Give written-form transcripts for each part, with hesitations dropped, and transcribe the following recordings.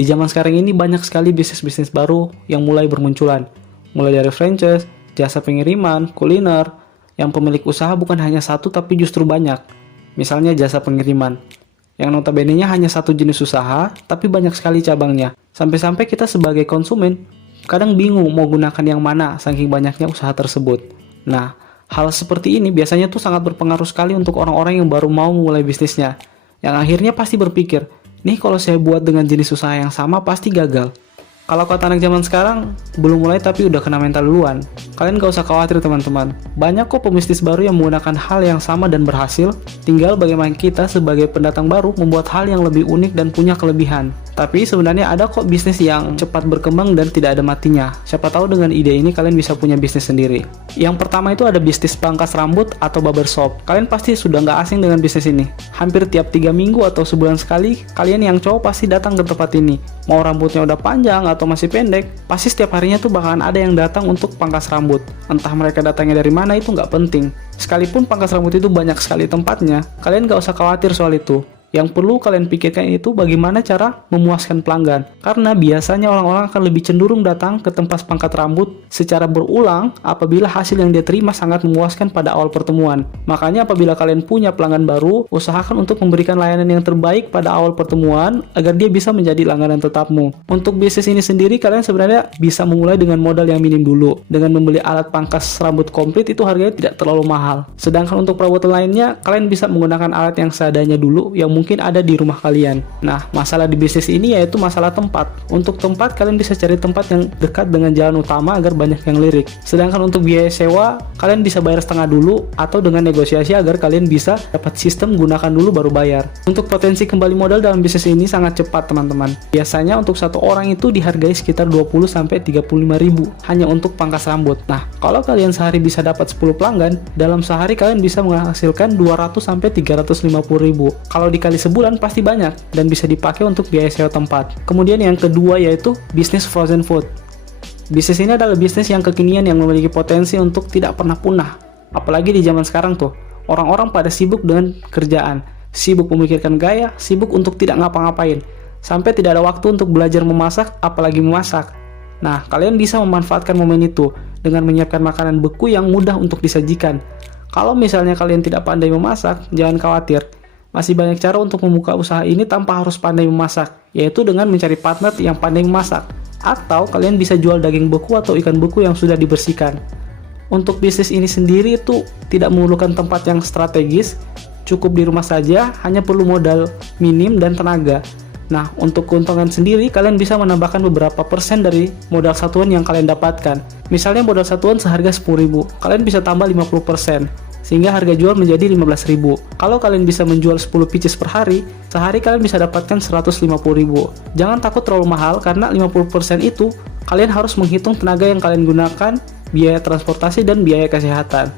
Di zaman sekarang ini banyak sekali bisnis-bisnis baru yang mulai bermunculan. Mulai dari franchise, jasa pengiriman, kuliner, yang pemilik usaha bukan hanya satu tapi justru banyak. Misalnya jasa pengiriman, yang notabene-nya hanya satu jenis usaha tapi banyak sekali cabangnya. Sampai-sampai kita sebagai konsumen kadang bingung mau gunakan yang mana saking banyaknya usaha tersebut. Nah, hal seperti ini biasanya tuh sangat berpengaruh sekali untuk orang-orang yang baru mau memulai bisnisnya. Yang akhirnya pasti berpikir, nih kalau saya buat dengan jenis usaha yang sama pasti gagal. Kalau kata anak zaman sekarang, belum mulai tapi udah kena mental duluan. Kalian gak usah khawatir teman-teman. Banyak kok pebisnis baru yang menggunakan hal yang sama dan berhasil. Tinggal bagaimana kita sebagai pendatang baru membuat hal yang lebih unik dan punya kelebihan. Tapi sebenarnya ada kok bisnis yang cepat berkembang dan tidak ada matinya. Siapa tahu dengan ide ini kalian bisa punya bisnis sendiri. Yang pertama itu ada bisnis pangkas rambut atau barbershop. Kalian pasti sudah nggak asing dengan bisnis ini. Hampir tiap 3 minggu atau sebulan sekali, kalian yang cowok pasti datang ke tempat ini. Mau rambutnya udah panjang atau masih pendek, pasti setiap harinya tuh bakalan ada yang datang untuk pangkas rambut. Entah mereka datangnya dari mana itu nggak penting. Sekalipun pangkas rambut itu banyak sekali tempatnya, kalian nggak usah khawatir soal itu. Yang perlu kalian pikirkan itu bagaimana cara memuaskan pelanggan. Karena biasanya orang-orang akan lebih cenderung datang ke tempat pangkat rambut secara berulang apabila hasil yang dia terima sangat memuaskan pada awal pertemuan. Makanya apabila kalian punya pelanggan baru, usahakan untuk memberikan layanan yang terbaik pada awal pertemuan agar dia bisa menjadi langganan tetapmu. Untuk bisnis ini sendiri kalian sebenarnya bisa memulai dengan modal yang minim dulu. Dengan membeli alat pangkas rambut komplit itu harganya tidak terlalu mahal. Sedangkan untuk perabotan lainnya, kalian bisa menggunakan alat yang seadanya dulu yang mungkin ada di rumah kalian. Nah, masalah di bisnis ini yaitu masalah tempat. Untuk tempat, kalian bisa cari tempat yang dekat dengan jalan utama agar banyak yang lirik. Sedangkan untuk biaya sewa, kalian bisa bayar setengah dulu atau dengan negosiasi agar kalian bisa dapat sistem gunakan dulu baru bayar. Untuk potensi kembali modal dalam bisnis ini sangat cepat, teman-teman. Biasanya untuk satu orang itu dihargai sekitar 20-35 ribu hanya untuk pangkas rambut. Nah, kalau kalian sehari bisa dapat 10 pelanggan, dalam sehari kalian bisa menghasilkan 200-350 ribu. Kalau dikali sebulan pasti banyak dan bisa dipakai untuk biaya sewa tempat. Kemudian yang kedua yaitu bisnis frozen food. Bisnis ini adalah bisnis yang kekinian yang memiliki potensi untuk tidak pernah punah. Apalagi di zaman sekarang tuh, orang-orang pada sibuk dengan kerjaan, sibuk memikirkan gaya, sibuk untuk tidak ngapa-ngapain, sampai tidak ada waktu untuk belajar memasak, apalagi memasak. Nah, kalian bisa memanfaatkan momen itu dengan menyiapkan makanan beku yang mudah untuk disajikan. Kalau misalnya kalian tidak pandai memasak, jangan khawatir. Masih banyak cara untuk membuka usaha ini tanpa harus pandai memasak, yaitu dengan mencari partner yang pandai memasak. Atau kalian bisa jual daging beku atau ikan beku yang sudah dibersihkan. Untuk bisnis ini sendiri itu tidak memerlukan tempat yang strategis, cukup di rumah saja, hanya perlu modal minim dan tenaga. Nah, untuk keuntungan sendiri, kalian bisa menambahkan beberapa persen dari modal satuan yang kalian dapatkan. Misalnya modal satuan seharga 10.000, kalian bisa tambah 50%. Sehingga harga jual menjadi 15.000. Kalau kalian bisa menjual 10 pieces per hari, sehari kalian bisa dapatkan 150.000. Jangan takut terlalu mahal karena 50% itu kalian harus menghitung tenaga yang kalian gunakan, biaya transportasi dan biaya kesehatan.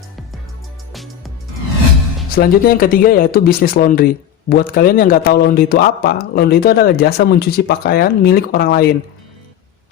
Selanjutnya yang ketiga yaitu bisnis laundry. Buat kalian yang nggak tahu laundry itu apa, laundry itu adalah jasa mencuci pakaian milik orang lain.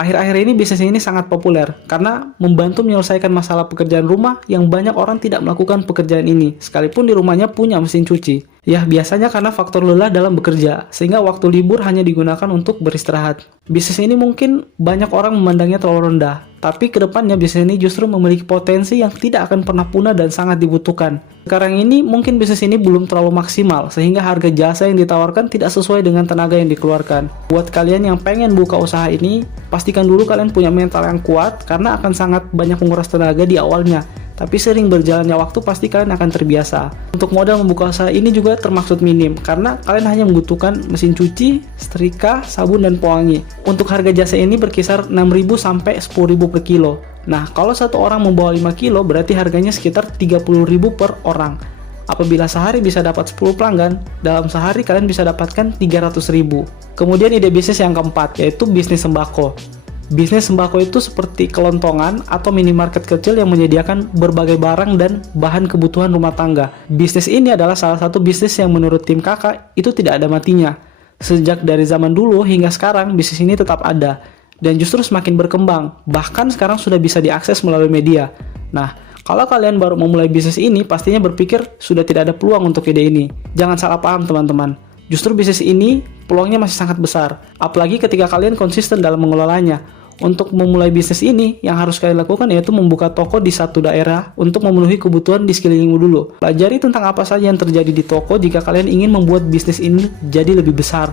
Akhir-akhir ini bisnis ini sangat populer karena membantu menyelesaikan masalah pekerjaan rumah yang banyak orang tidak melakukan pekerjaan ini sekalipun di rumahnya punya mesin cuci. Ya, biasanya karena faktor lelah dalam bekerja sehingga waktu libur hanya digunakan untuk beristirahat. Bisnis ini mungkin banyak orang memandangnya terlalu rendah, tapi kedepannya bisnis ini justru memiliki potensi yang tidak akan pernah punah dan sangat dibutuhkan. Sekarang ini mungkin bisnis ini belum terlalu maksimal sehingga harga jasa yang ditawarkan tidak sesuai dengan tenaga yang dikeluarkan. Buat kalian yang pengen buka usaha ini, pastikan dulu kalian punya mental yang kuat karena akan sangat banyak menguras tenaga di awalnya. Tapi sering berjalannya waktu pasti kalian akan terbiasa. Untuk modal membuka usaha ini juga termaksud minim karena kalian hanya membutuhkan mesin cuci, setrika, sabun dan pewangi. Untuk harga jasa ini berkisar 6.000 sampai 10.000 per kilo. Nah, kalau satu orang membawa 5 kilo berarti harganya sekitar 30.000 per orang. Apabila sehari bisa dapat 10 pelanggan, dalam sehari kalian bisa dapatkan 300.000. Kemudian ide bisnis yang keempat yaitu bisnis sembako. Bisnis sembako itu seperti kelontongan atau minimarket kecil yang menyediakan berbagai barang dan bahan kebutuhan rumah tangga. Bisnis ini adalah salah satu bisnis yang menurut tim kakak itu tidak ada matinya. Sejak dari zaman dulu hingga sekarang bisnis ini tetap ada dan justru semakin berkembang. Bahkan sekarang sudah bisa diakses melalui media. Nah, kalau kalian baru memulai bisnis ini pastinya berpikir sudah tidak ada peluang untuk ide ini. Jangan salah paham teman-teman. Justru bisnis ini peluangnya masih sangat besar, apalagi ketika kalian konsisten dalam mengelolanya. Untuk memulai bisnis ini, yang harus kalian lakukan yaitu membuka toko di satu daerah untuk memenuhi kebutuhan di sekelilingmu dulu. Pelajari tentang apa saja yang terjadi di toko jika kalian ingin membuat bisnis ini jadi lebih besar.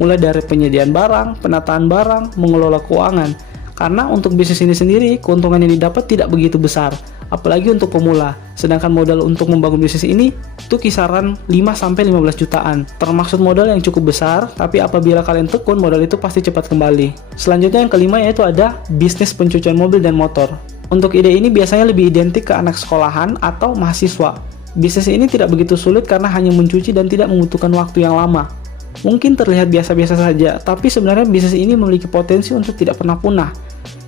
Mulai dari penyediaan barang, penataan barang, mengelola keuangan. Karena untuk bisnis ini sendiri, keuntungan yang didapat tidak begitu besar, apalagi untuk pemula. Sedangkan modal untuk membangun bisnis ini itu kisaran 5-15 jutaan. Termaksud modal yang cukup besar, tapi apabila kalian tekun, modal itu pasti cepat kembali. Selanjutnya yang kelima yaitu ada bisnis pencucian mobil dan motor. Untuk ide ini biasanya lebih identik ke anak sekolahan atau mahasiswa. Bisnis ini tidak begitu sulit karena hanya mencuci dan tidak membutuhkan waktu yang lama. Mungkin terlihat biasa-biasa saja, tapi sebenarnya bisnis ini memiliki potensi untuk tidak pernah punah.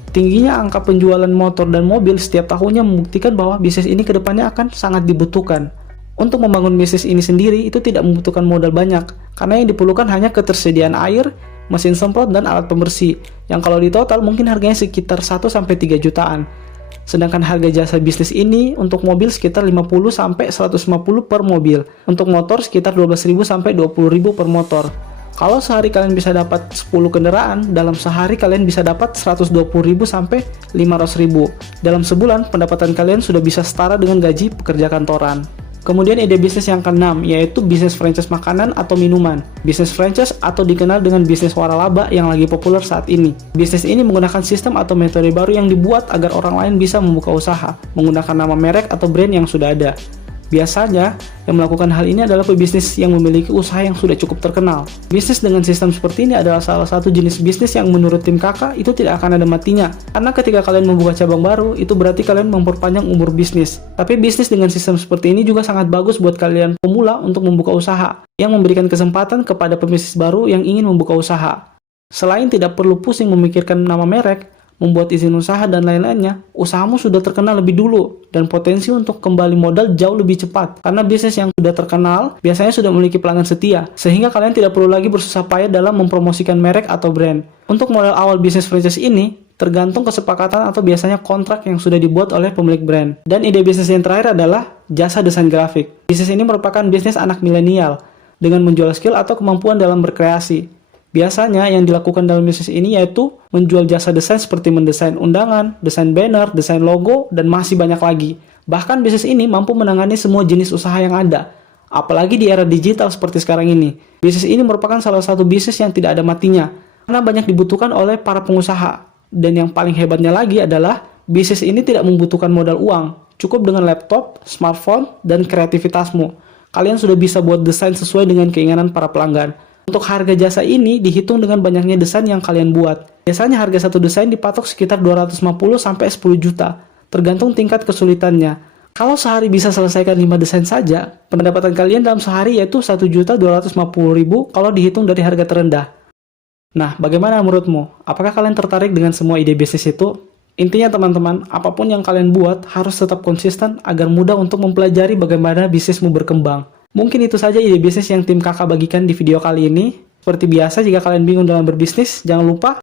Tingginya angka penjualan motor dan mobil setiap tahunnya membuktikan bahwa bisnis ini kedepannya akan sangat dibutuhkan. Untuk membangun bisnis ini sendiri itu tidak membutuhkan modal banyak, karena yang diperlukan hanya ketersediaan air, mesin semprot, dan alat pembersih, yang kalau ditotal mungkin harganya sekitar 1-3 jutaan. Sedangkan harga jasa bisnis ini untuk mobil sekitar 50-150 per mobil, untuk motor sekitar 12.000-20.000 per motor. Kalau sehari kalian bisa dapat 10 kendaraan, dalam sehari kalian bisa dapat 120.000-500.000. Dalam sebulan, pendapatan kalian sudah bisa setara dengan gaji pekerja kantoran. Kemudian ide bisnis yang keenam, yaitu bisnis franchise makanan atau minuman. Bisnis franchise atau dikenal dengan bisnis waralaba yang lagi populer saat ini. Bisnis ini menggunakan sistem atau metode baru yang dibuat agar orang lain bisa membuka usaha, menggunakan nama merek atau brand yang sudah ada. Biasanya, yang melakukan hal ini adalah pebisnis yang memiliki usaha yang sudah cukup terkenal. Bisnis dengan sistem seperti ini adalah salah satu jenis bisnis yang menurut tim kakak itu tidak akan ada matinya. Karena ketika kalian membuka cabang baru, itu berarti kalian memperpanjang umur bisnis. Tapi bisnis dengan sistem seperti ini juga sangat bagus buat kalian pemula untuk membuka usaha, yang memberikan kesempatan kepada pebisnis baru yang ingin membuka usaha. Selain tidak perlu pusing memikirkan nama merek, membuat izin usaha dan lain-lainnya, usahamu sudah terkenal lebih dulu dan potensi untuk kembali modal jauh lebih cepat. Karena bisnis yang sudah terkenal biasanya sudah memiliki pelanggan setia, sehingga kalian tidak perlu lagi bersusah payah dalam mempromosikan merek atau brand. Untuk modal awal bisnis franchise ini, tergantung kesepakatan atau biasanya kontrak yang sudah dibuat oleh pemilik brand. Dan ide bisnis yang terakhir adalah jasa desain grafik. Bisnis ini merupakan bisnis anak milenial dengan menjual skill atau kemampuan dalam berkreasi. Biasanya yang dilakukan dalam bisnis ini yaitu menjual jasa desain seperti mendesain undangan, desain banner, desain logo, dan masih banyak lagi. Bahkan bisnis ini mampu menangani semua jenis usaha yang ada. Apalagi di era digital seperti sekarang ini. Bisnis ini merupakan salah satu bisnis yang tidak ada matinya, karena banyak dibutuhkan oleh para pengusaha. Dan yang paling hebatnya lagi adalah bisnis ini tidak membutuhkan modal uang. Cukup dengan laptop, smartphone, dan kreativitasmu. Kalian sudah bisa buat desain sesuai dengan keinginan para pelanggan. Untuk harga jasa ini dihitung dengan banyaknya desain yang kalian buat. Biasanya harga satu desain dipatok sekitar 250-10 juta, tergantung tingkat kesulitannya. Kalau sehari bisa selesaikan 5 desain saja, pendapatan kalian dalam sehari yaitu 1.250.000 kalau dihitung dari harga terendah. Nah, bagaimana menurutmu? Apakah kalian tertarik dengan semua ide bisnis itu? Intinya teman-teman, apapun yang kalian buat harus tetap konsisten agar mudah untuk mempelajari bagaimana bisnismu berkembang. Mungkin itu saja ide bisnis yang tim kakak bagikan di video kali ini. Seperti biasa, jika kalian bingung dalam berbisnis, jangan lupa